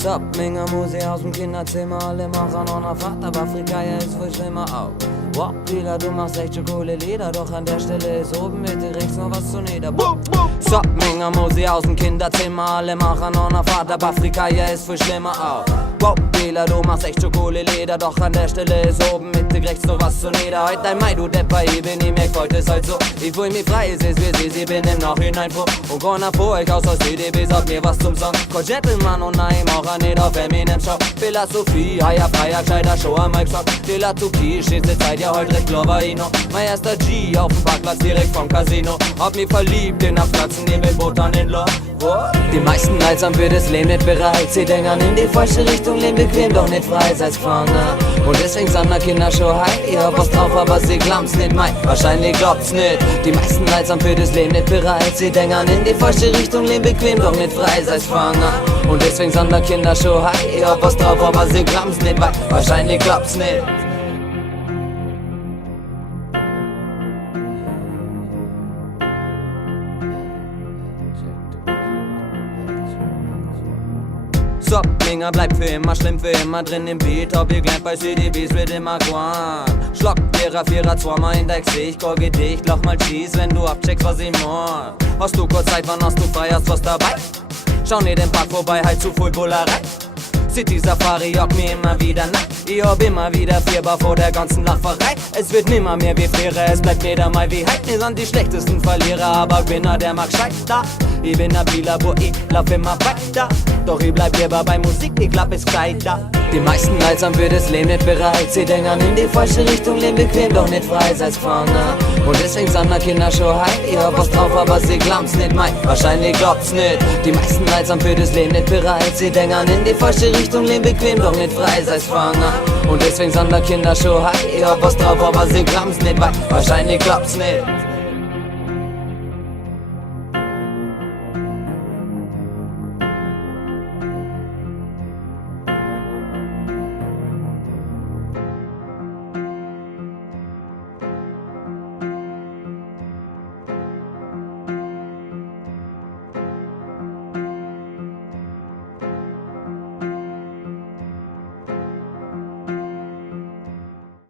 Sup, Minga Musi aus dem Kinderzimmer, alle machen auch noch Fahrt, aber Afrika ja ist voll schlimmer auch. Wow, Dealer, du machst echt schon coole Lieder, doch an der Stelle ist oben Mitte rechts noch was zu nieder. Sup, Minga Musi aus dem Kinderzimmer, alle machen auch noch Fahrt, aber Afrika ja ist voll schlimmer auch. Wow, Dealer, du machst echt schon coole Lieder, doch an der Stelle ist oben Mitte rechts noch was zu nieder. Heute ein Mai, du Depper, ich bin nie mehr, heute ist halt so. Ich fühl mich frei, es ist wie sie bin im Nachhinein froh. Und keiner vor euch aus CDB sagt mir was zum Song. Call Gentleman und nein, auch an jeder Feminin Show. Philosophie, Haya, Freier, gescheiter Show am Mike Shop. Dilla Tuki, steht seit Zeit, ja heute recht Gloverino. Mein erster G auf dem Parkplatz direkt vom Casino. Hab mich verliebt in der Platzen, Nebelboot an den Loch. Die meisten Altsam für das Leben nicht bereit. Sie denken in die falsche Richtung, leben bequem, doch nicht frei, sei's Gefangener. Und deswegen sind die Kinder schon high. Ich hab was drauf, aber sie glaubt's nicht, mein. Wahrscheinlich glaubt's nicht. Die meisten Altsam für das Leben nicht bereit. Sie denken in die falsche Richtung, leben bequem, doch nicht frei, sei's Gefangener. Und deswegen sind die Kinder schon high. Ich hab was drauf, aber sie glaubt's nicht, mein. Wahrscheinlich glaubt's nicht. Sup, Minga bleibt für immer schlimm, für immer drin im Beat. Ob ihr gleich bei CDBs wird immer guan. Schlock, Lehrer, Vierer, zweimal in dein Gesicht. Call Gedicht, loch mal Cheese, wenn du abcheckst, was ich mein. Hast du kurz Zeit, wann hast du frei, hast was dabei? Schau nicht den Park vorbei, halt zu voll Bullerei. City Safari jagt mir immer wieder nach. Ich hab immer wieder Fieber vor der ganzen Lacherei. Es wird nimmer mehr wie früher, es bleibt jeder mal wie heute. Wir sind die schlechtesten Verlierer, aber Gewinner, der mag scheiter. Ich bin ein Spieler, wo ich lauf immer weiter. Doch ich bleib lieber bei Musik, ich glaub es gescheiter. Die meisten Altsam für das Leben nicht bereit. Sie denken in die falsche Richtung, leben bequem, doch nicht frei, sei's Gefangener. Und deswegen sind die Kinder schon high. Ich hab was drauf, aber sie glaubt's nicht, mein. Wahrscheinlich glaubt's nicht. Die meisten Altsam für das Leben nicht bereit. Sie denken in die falsche Richtung, leben bequem, doch nicht frei, sei's Gefangener. Und deswegen sind die Kinder schon high. Ich hab was drauf, aber sie glaubt's nicht, mein. Wahrscheinlich glaubt's nicht.